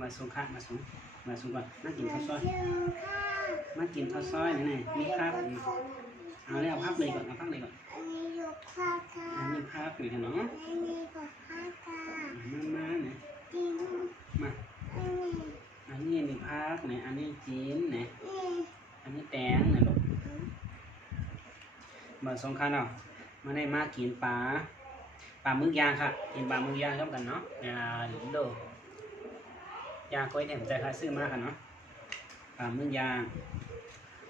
มาสูงค่ะมาสูงก่อนมากินข้าวซอยมากินข้าวซอยนี่มีภาพเอาเลยเอาภาพเลยก่อนเอาภาพเลยก่อนอันนี้ภาพอยู่เนาะมาเนี่ยมาอันนี้มีภาพเนี่ยอันนี้จีนเนี่ยอันนี้แตงเนี่ยลูกมาสงขลาเนาะมาได้มากินปลาหมึกย่างค่ะกินปลาหมึกย่างร่วมกันเนาะโดยาก้อยแถมใจค่ะซื้อมาค่ะเนาะปลาหมึกย่าง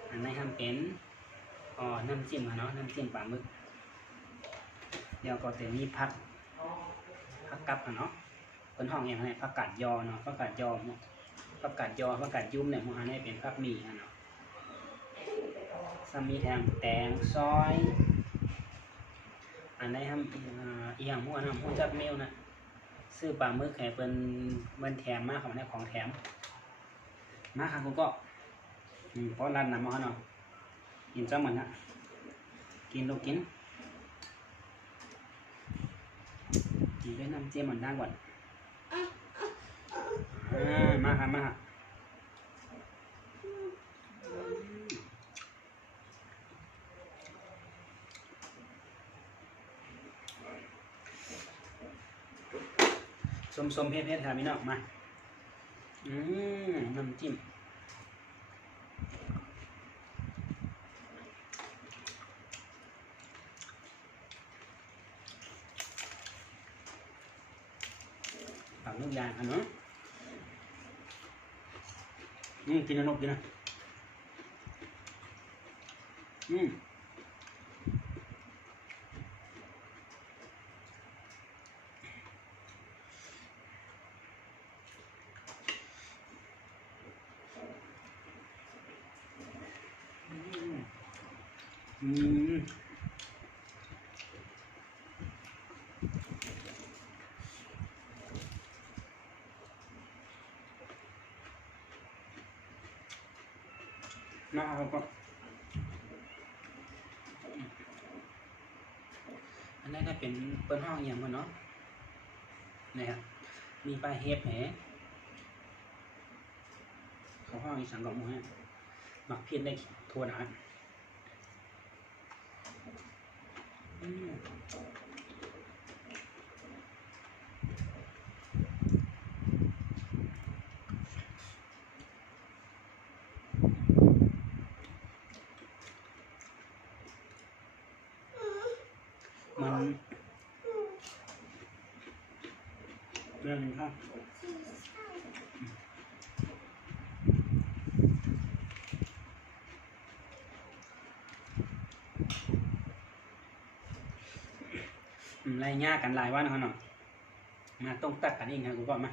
อันนี้ทำเป็นน้ำจิ้มค่ะเนาะน้ำจิ้มปลาหมึกเดี๋ยวก็จะมีผักกับค่ะเนาะเป็นห้องอย่างไรผักกาดยอเนาะผักกาดยอผักกาดยุ่มเนี่ยมันอันนี้เป็นผักหมี่ค่ะเนาะซ้ำมีแตงซอยอันนี้ทำอีหยังมั่วนะมั่วจับเมลนะซื้อปลาหมึกแข่เป็นแถมมากของในของแถมมาค่ะคุณก็เพราะร้านน้ำมันเนาะกินจ้าเหมือนนะกินลูกกินด้วยน้ำเจียมมันด้านก่อนมาค่ะส้มเผ็ดค่ะพี่น้องมาน้ำจิ้มปากลูกยางค่ะเนาะกินนะนกกินนะนะครับก็อันนี้ได้เป็นเปิ้ลห้องอย่างมันเนาะนี่ครับมีปลาเห็ดแหเขาห้องอีสานกับหมูฮะหมักเพี้ยนได้ทั่วนะมันเรื่องนี้ครับไล่ยากกันหลายวันเขาเนาะมาต้องตัดกันเองครับกูก็มา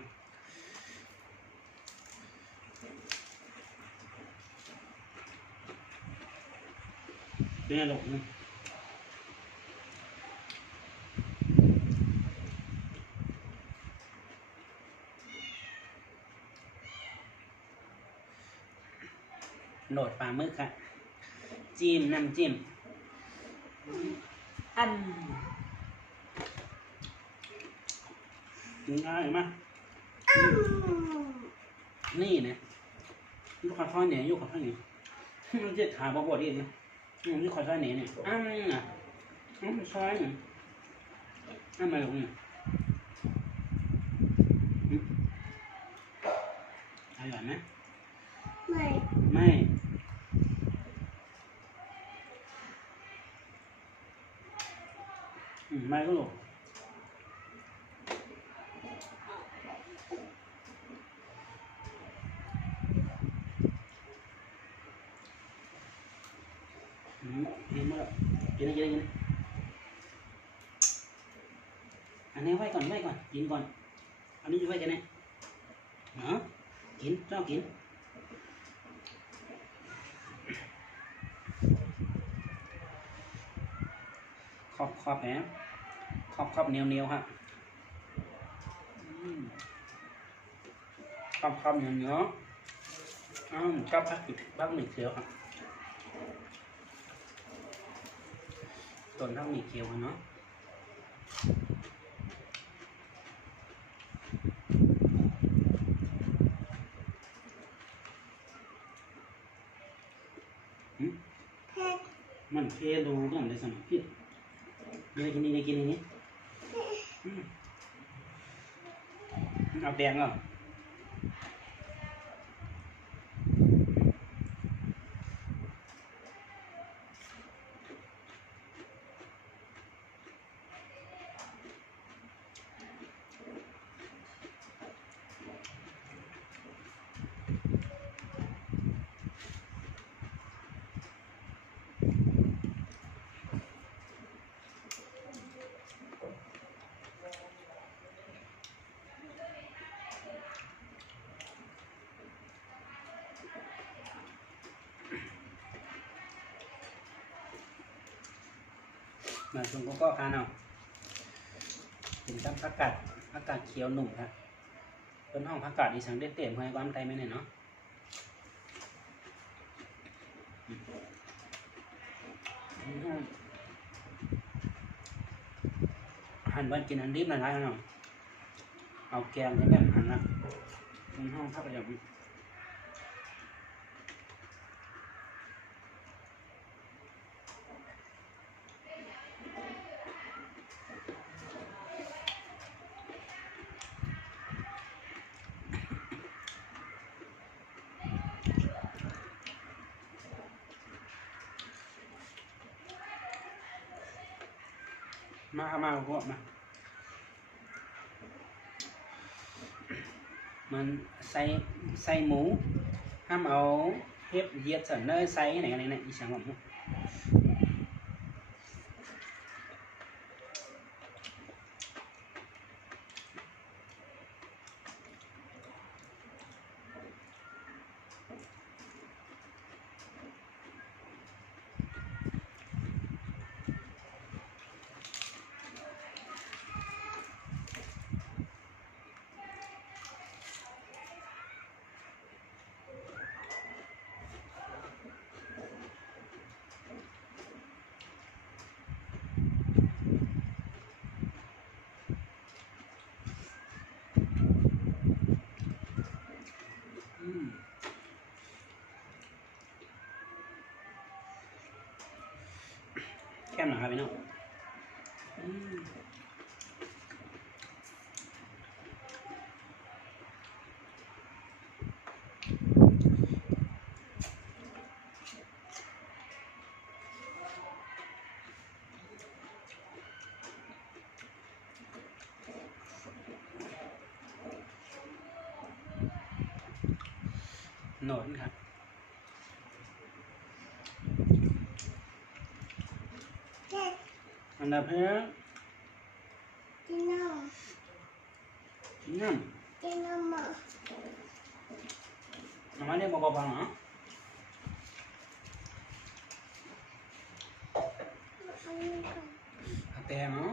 เนี่ยหลงโหลดปลาหมึกค่ะจิ้มน้ำจิ้มง่ายมากนี่นะยุคขอท่อเนี่ยยุคขอท่อเนี่ยมันจะขาบวชดีนะยุคขอท่อเนี่ยเนี่ยมันซอยเนี่ยมาลงเนี่ยอร่อยไหมไม่ก็หลบกินมาแล้วกินอันนี้ไว้ก่อนกินก่อนอันนี้อยู่ไว้กันไหนกินเจ้ากินขอบแผลขอบเหนียวครับขอบเหนียวกับพักหมี่เขียวครับต้นพักหมี่เขียวเนาะ อ มันเพลดูก็มันได้สมัครพี่นี่กินนี่กินนี่เอาแดงเหรอมาชมก็คานเอาเป็นตั้งผักกาดเขียวหนุ่มครับเป็นห้องผักกาดอีสังได้เต็มให้ความไทยไหมเนี่ยเนาะหั่นวันกินอันดิบหน่อยนะเนาะเอาแกงให้แม่หั่นนะเป็นห้องผักกาดมาพวกมามันใส่หมูห้ามเอาเฮ็ดเยียดสันเนยใส่ไหนอะไรเนี่ยอีสังหมดแค่หน่อยครับพี่น้องโหนดครับอันดับที่น้ำเรียกบอกฟังเหรอแต่เนาะ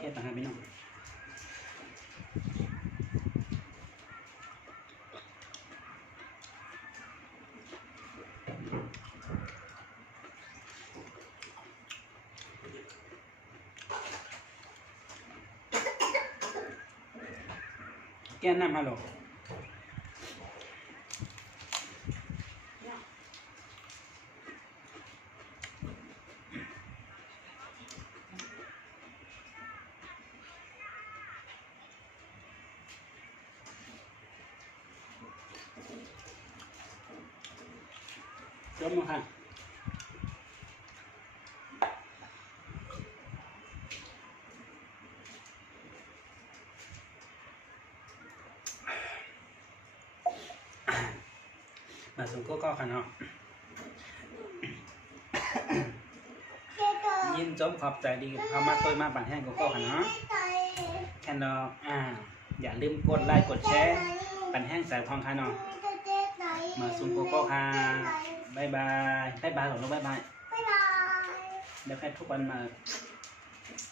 เฮ็ดต่างหากพี่น้องแก้น้ำฮัลโหลจมมาค่ะมาส่งก็ค่ะเนาะยินจมขอบใจดีเอามาตัวมาปั่นแห้งก็ค่ะเนาะแค่เนาะอย่าลืมกดไลค์กดแชร์ปั่นแห้งสายทองค่ะเนาะมาส่งก็ค่ะบายบายหรอลูกบายบายเดี๋ยวแค่ทุกวันมา